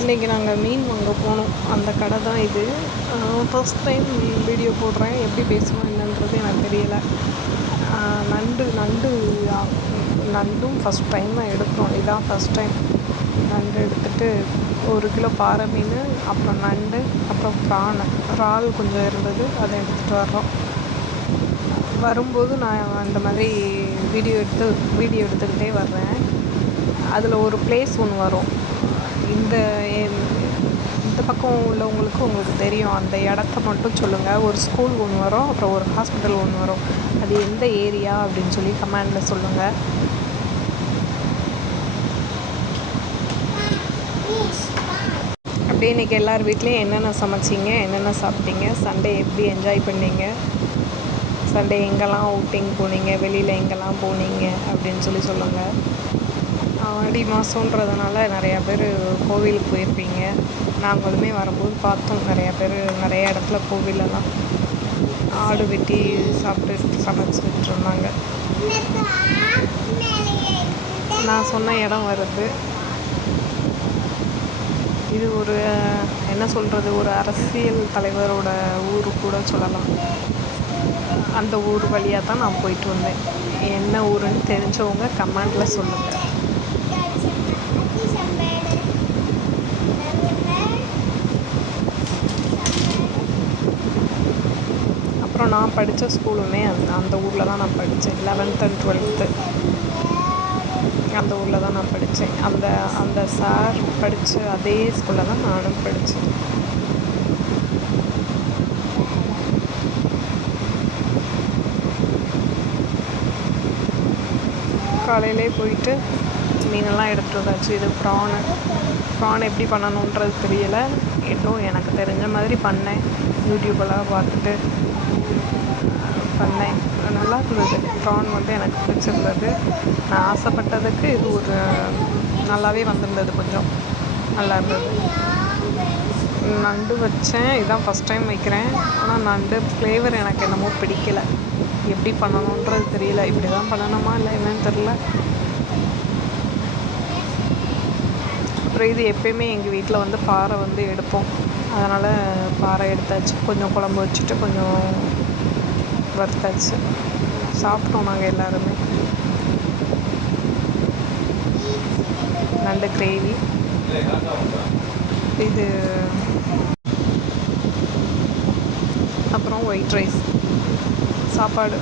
இன்றைக்கி நாங்கள் மீன் வாங்க போனோம். அந்த கடை தான் இது. ஃபர்ஸ்ட் டைம் வீடியோ போடுறேன். எப்படி பேசணும் என்னன்றது எனக்கு தெரியலை. நண்டும் ஃபஸ்ட் டைம் தான் எடுக்கிறோம். இதுதான் ஃபஸ்ட் டைம் நண்டு எடுத்துகிட்டு 1 கிலோ பாறை மீன், அப்புறம் நண்டு, அப்புறம் இறால் கொஞ்சம் இருந்தது, அதை எடுத்துகிட்டு வர்றோம். வரும்போது நான் அந்த மாதிரி வீடியோ எடுத்துக்கிட்டே வர்றேன். அதில் ஒரு பிளேஸ் ஒன்று வரும். இந்த பக்கம் உங்களுக்கு தெரியும். அந்த இடத்த மட்டும் சொல்லுங்கள். ஒரு ஸ்கூல் ஒன்று வரும், அப்புறம் ஒரு ஹாஸ்பிட்டல் ஒன்று வரும். அது எந்த ஏரியா அப்படின்னு சொல்லி கமெண்டில் சொல்லுங்கள். அப்படியே இன்றைக்கி எல்லார் வீட்லேயும் என்னென்ன சமைச்சிங்க, என்னென்ன சாப்பிட்டீங்க, சண்டே எப்படி என்ஜாய் பண்ணீங்க, சண்டே எங்கெல்லாம் அவுட்டிங் போனீங்க, வெளியில் எங்கெல்லாம் போனீங்க அப்படின்னு சொல்லுங்கள். ஆடி மாதன்றதுனால நிறையா பேர் கோவிலுக்கு போயிருப்பீங்க. நாங்களுமே வரும்போது பார்த்தோம், நிறையா பேர் நிறைய இடத்துல கோவிலெல்லாம் ஆடு வெட்டி சமைச்சிட்டு இருந்தாங்க. நான் சொன்ன இடம் வருது. இது ஒரு ஒரு அரசியல் தலைவரோட ஊரு கூட சொல்லலாம். அந்த ஊர் வழியாக தான் நான் போயிட்டு வந்தேன். என்ன ஊருன்னு தெரிஞ்சவங்க கமெண்டில் சொல்லுங்கள். அப்புறம் நான் படித்த ஸ்கூலுமே அந்த ஊரில் தான் நான் படித்தேன். 11th and 12th அந்த ஊரில் தான் நான் படித்தேன். அந்த சார் படித்த அதே ஸ்கூலில் தான் நானும் படித்தேன். காலையிலே போயிட்டு மீனெல்லாம் எடுத்துகிட்டு வந்தாச்சு. இது ப்ரான் எப்படி பண்ணணுன்றது தெரியலை. ஏதோ எனக்கு தெரிஞ்ச மாதிரி பண்ணேன். யூடியூப்பெல்லாம் பார்த்துட்டு பண்ணேன். நல்லா இருந்தது. ப்ரான் எனக்கு பிடிச்சிருந்தது. நான் ஆசைப்பட்டதுக்கு இது ஒரு நல்லாவே வந்திருந்தது. கொஞ்சம் நல்லா இருந்தது. நண்டு வச்சேன். இதுதான் ஃபஸ்ட் டைம் வைக்கிறேன். ஆனால் நண்டு ஃப்ளேவர் எனக்கு என்னமோ பிடிக்கலை. எப்படி பண்ணணுன்றது தெரியல. இப்படி தான் பண்ணணுமா இல்லை என்னன்னு தெரில. அப்புறம் இது எப்பயுமே எங்கள் வீட்டில் பாறை எடுப்போம். அதனால் பாறை எடுத்தாச்சு. கொஞ்சம் குழம்பு வச்சுட்டு கொஞ்சம் வறுத்தாச்சு. சாப்பிட்டோம் நாங்கள் எல்லாருமே. நண்டு கிரேவி, இது அப்புறம் ஒயிட் ரைஸ் சாப்பாடு.